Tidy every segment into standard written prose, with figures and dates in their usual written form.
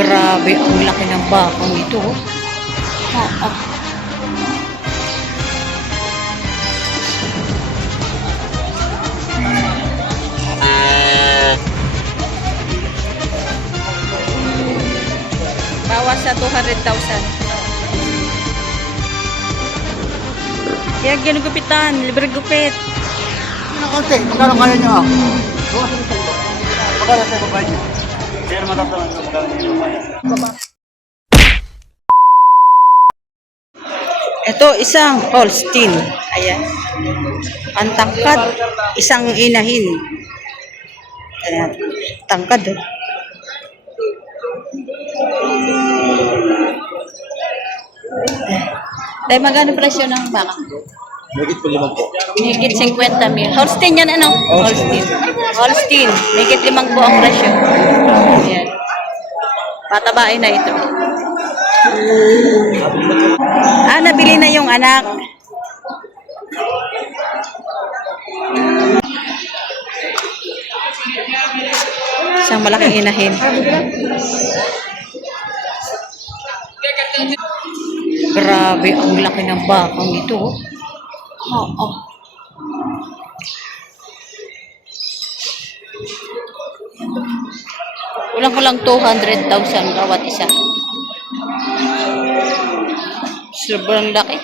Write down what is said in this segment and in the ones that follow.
Grabe, ang laki ng bakang ito. Ah, ah. Bawas sa 200,000. Yan, ginugupitan. Libre gupit. Konti, magkano kaya nyo ako? Magkano tayo babae nyo? Pero matatangan ko magkano nyo babae. Ito, isang Holstein. Ayan. Ang tangkad, isang inahin. Ayan. Tangkad. Oh. Dahil magkano presyo ng baka? Magigit po limang po. Higit 50 mil. Holstein yan ano? Holstein. Holstein. Higit 5 po ang presyo. Ayan. Patabain na ito. Nabili na yung anak. Isang malaking inahin. Grabe, ang laki ng bakang ito. Oo. Kulang-kulang 200,000 bawat isa. Sobrang laki.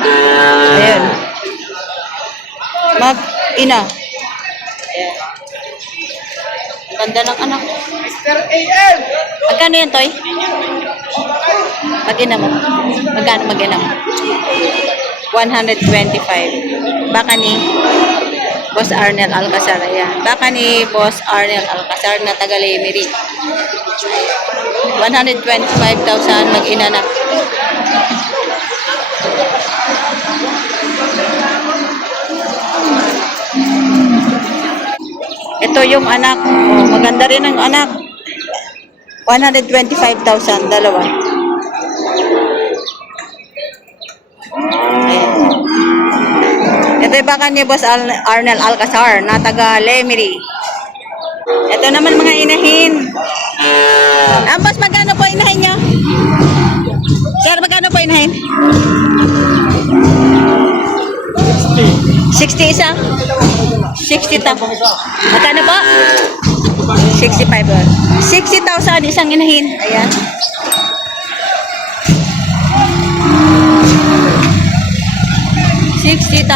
Ayan. Mag-ina. Ayan. Ganda ng anak. Mr. A.M. Magkano yan, Toy? Mag-ina mo. Magkano mag-ina mo? 125. Baka ni Boss Arnel Alcazar. Ayan. Baka ni Boss Arnel Alcazar na taga Lemery. 125,000 mag-ina na. Ito yung anak. Oh, maganda rin ang anak. 125,000 dalawa. Ayan. Ito yung baka ni Boss Arnel Alcazar na taga Lemery. Ito naman mga inahin. Boss, magkano po inahin nyo? Sir, magkano po inahin? 60 isa? 60 ta. Magkano po? 65. 60,000 isang inahin. Ayan. $60,000.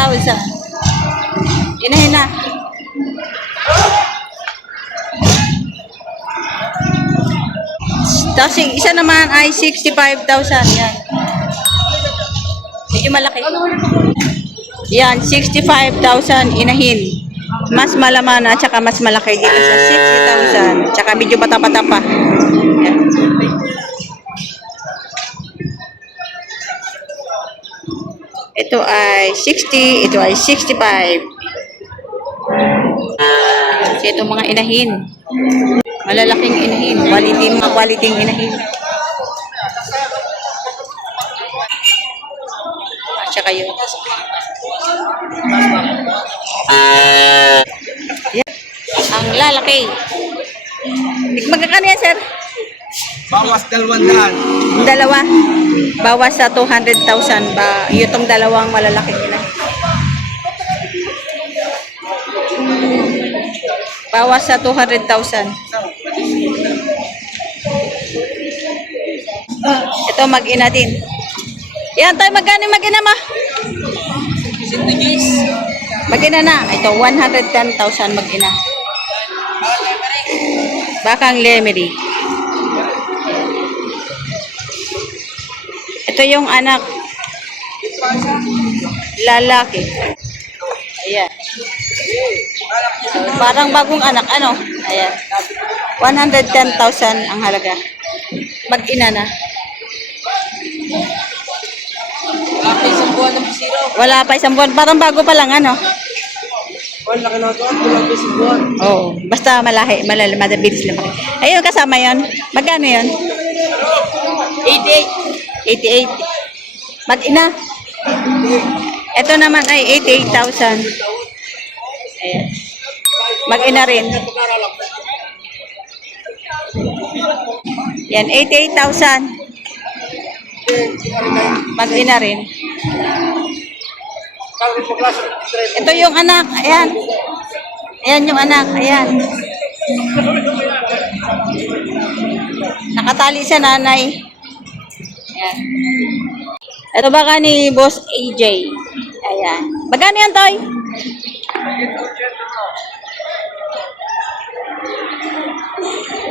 Inahin na. Tapos isa naman ay 65,000. Yan. Medyo malaki. Yan, 65,000 inahin. Mas malaman at saka mas malaki dito sa 60,000. Tsaka medyo bata-bata pa. Yan. Ito ay 60, ito ay 65. So, ito mga inahin. Malalaking inahin. Mga quality inahin. At saka yun. Yan. Ang lalaki. Magkakano yan, sir? Bawas 200. Dalawa. Bawas sa 200,000 ba? Itong dalawang malalaking inahin. Bawas sa 200,000. Ito mag-ina din. Yan tayo, magkano mag-ina ma? Mag-ina na. Ito 110,000 mag-ina. Bakang Lemery. Ito yung anak. Lalaki. Ayan. So, parang bagong anak, ano? Ayan. 110,000 ang halaga. Mag-ina na. Wala pa isang buwan. Parang bago pa lang, ano? Wala ka na ito. Wala pa isang buwan. Oo. Basta malahi. Madabilis lang. Ayun, kasama yon. Magkano yon? 88. 88. Mag-ina. Ito naman ay 88,000. Ayan. Mag-ina rin. Yan, 88,000. Mag-ina rin. Ito yung anak. Ayan. Ayan yung anak. Ayan. Nakatali sa nanay. Ayan. Ito baka ni Boss AJ. Ayan. Magkano yan, Toy?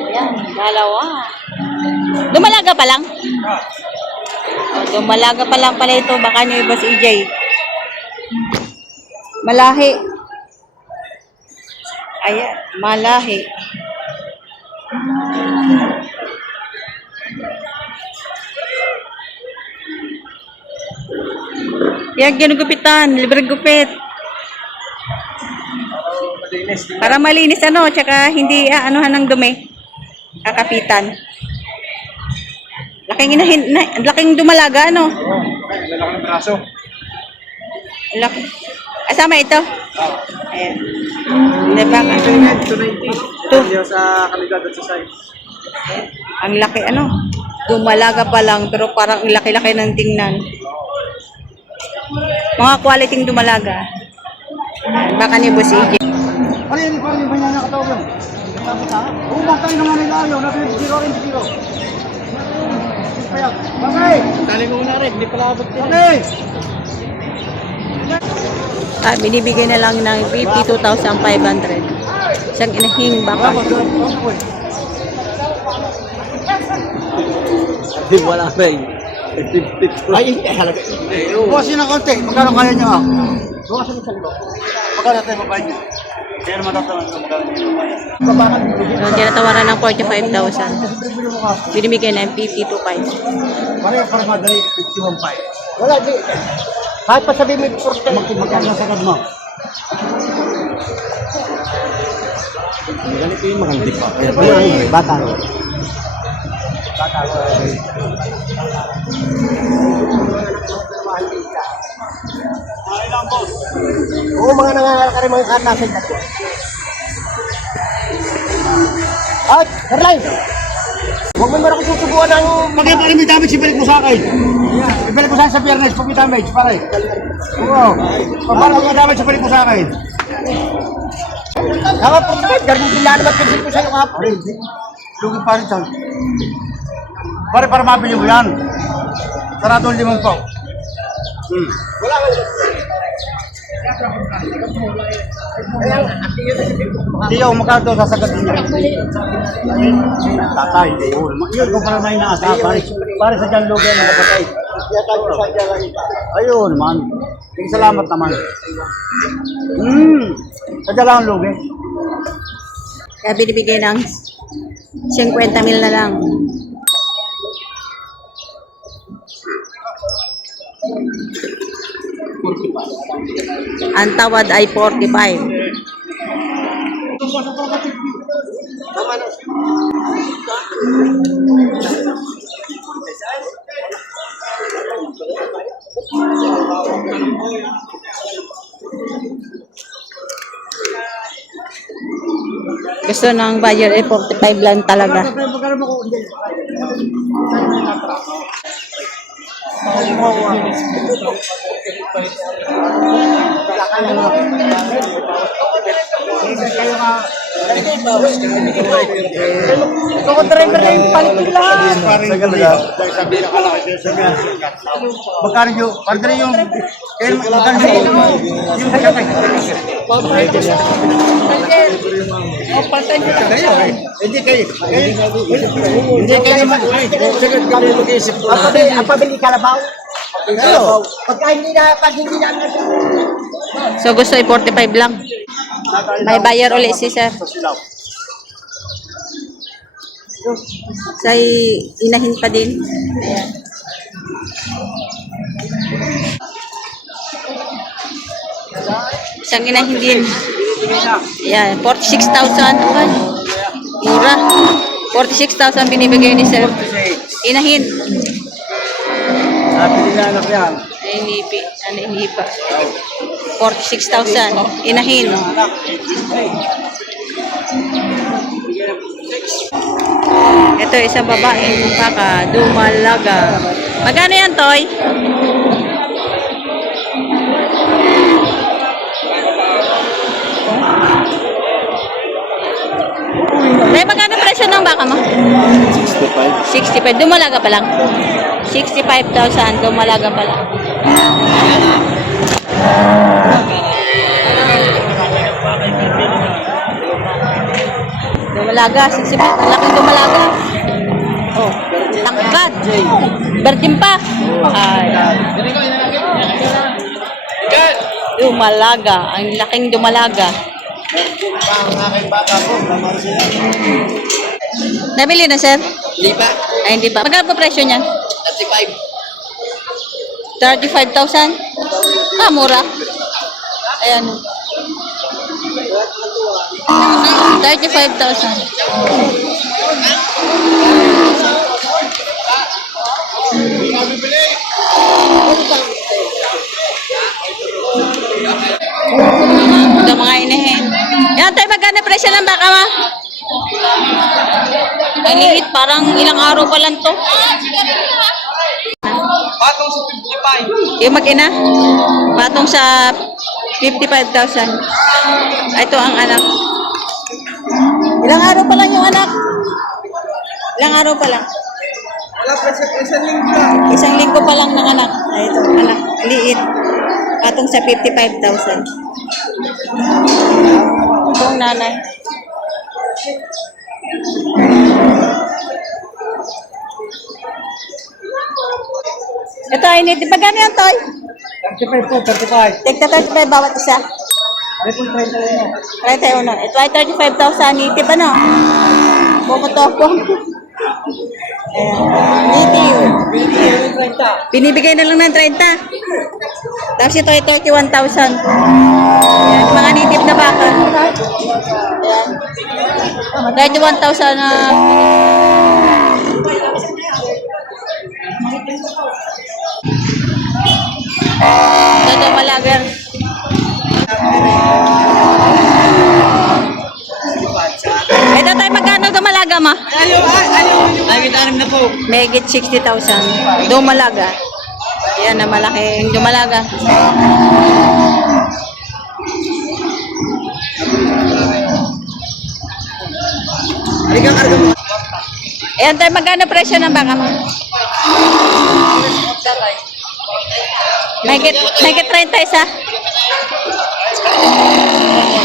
Ayan, dalawa. Dumalaga pa lang? Oh, dumalaga pa lang pala ito. Baka ni Boss AJ. Malahi. Ayan, malahi. Yan, ginugupitan. Libreng gupit. Para malinis ano, tsaka hindi anuhan ng dumi. Kakapitan. Laking dumalaga ano. Lalaki ng braso. Laki. Asama ito? Ayan. Diba? 290. Sa kalidad at sa size. Ang laki ano. Dumalaga pa lang pero parang laki-laki ng tingnan. Mga quality dumalaga. Baka ni Boss AJ. Ano yun? Ano yung banyan na katawag? Umang tayo naman nila ayaw. Nasa 0-0. Okay! Dali mo na rin. Hindi pala abot din. Okay! Binibigay na lang ng 52,500. Isang inahing baka. Hindi wala na yun. Ay, halaga. Bukasin ng konti. Magkano kaya niyo ah? Bukasin ng salo. Magkano tayo mabayad niyo? Kaya naman tatangan ko magkano niyo mabayad. So, tinatawaran ng 45,000. Binibigay na ng 52,500. Para madali, 51.5. Wala, di. Kahit pa sabihin mo yung porte. Magkano sa sagad mo? Ganito yung maganda pa. Bata. Oo, mga nangangaral ka rin mga karnasan dito. At, Caroline! Huwag mo naman ako susubuan ng... Pag may damage, ibalik mo sa akin. Ibalik mo sa akin sa Biyernes, pag may damage, pare. Oo. Pag may damage, ibalik mo sa akin. Saka po, garing bila naman kasi ko sa'yo kapag. Lugin pa rin sa'yo. Pare, para mabili mo yan. Sarado ang limang po. Wala ka lang. Hindi ako magkado sasagutin niya. Tatay, yun. Yun kung parang may naasa, pare sa dyan lugar na kapatay. Ayun, man. Salamat naman. Sa dyan lang ang lugar. Kaya binibigay ng 50,000 na lang. Ang tawad ay 45. Gusto ng buyer ay 45 lang talaga. Ito driver na yung palit lang. Magkano yung, partner yung, magkano yung sakay. Hindi kayo. Hindi kayo mag-isip. Ang pabili kalabaw. Pagka hindi na, So gusto ay 45 lang. May buyer ulit si sir. Say inahin pa din. Ayan. Isang inahin din. Ayan, 46,000. Mura. 46,000 binibigay ni sir. Inahin. Napili na anak yan. Inipi. Ano inipa? 46,000. Inahin. Ito, isang babaeng baka, dumalaga. Magkano yan, Toy? May magkano presyo ng baka mo? 65. 65. Dumalaga pa lang. 65,000. Dumalaga pa lang. Dumalaga. 65. Ang laking dumalaga. Oh. Tangkad. Bertin pa. Ay. Dumalaga. Ang laking dumalaga. Nabili na, sir? Hindi pa. Ay, hindi pa. Magkano po presyo niyan? 35. 35,000? Ah, mura. Ayan. 35,000. Ito mga inahin. Yan tayo, magkano presyo ng baka ma? Ang liit, parang ilang araw pa lang to. Patong sa 55. Yung mag-ina, patong sa 55,000. Ito ang anak. Ilang araw pa lang yung anak? Ilang araw pa lang? Wala pa siya, isang linggo lang. Isang linggo pa lang ng anak. Ay, ito, anak. Liit. Patong sa 55,000. Itong nanay. Ito ay nito. Pagkano yan, Toy? 35 po, 35. Tigta 35 bawat isa. Ano po 31? 31. Ito ay 35,000. Nitib ano? Pumuto-po. Ayan. Nitib. Binibigay na lang ng 30. Tapos ito ay 31,000. Ayan. Mga nitib na baka. Ayan. 31,000 na. Ito malagar. Ito tayo magkano dumalaga ma? Nakikita na po. Megit 60,000. Dumalaga. Yan na malaking dumalaga. Halika, karga mo. Ayan tayo magkano presyo ng baka mo? Megit 30 isa.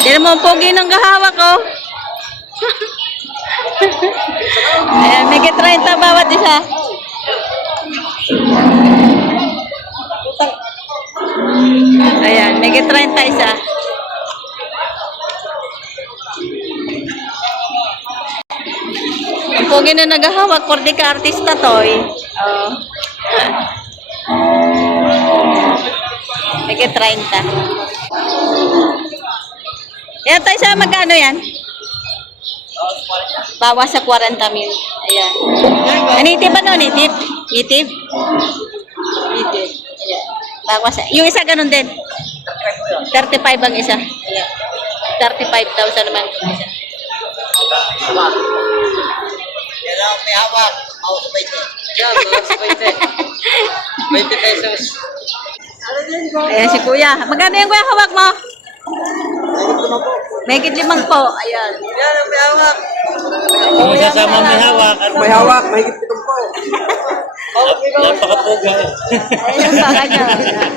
Tira mo ang pogi ng kahawak ko. Ayan, megit 30 bawat isa. Ayan, megit 30 isa. Ang pogi na naghahawak, kordi ka artista to eh. Oh. Megit 30. Ayan tayo sa magkano yan? Bawas sa 40 mil. Ayan. Nitib ano? Nitib? Nitib? Nitib. Ayan. Bawas sa... Yung isa ganun din. 35 ang isa. Ayan. 35,000 naman yung isa. Yan ang may hawak. Ako sa 20. Yan, ako sa 20. 20 pesos. Ayan si kuya. Magkano yung kuya hawak mo? Megit 5 po. Ayan. Yan ang may hawak. Kung kasama may hawak. May hawak, may higit 7 po. Napakapuga. Ayan yung baka niya. Ayan.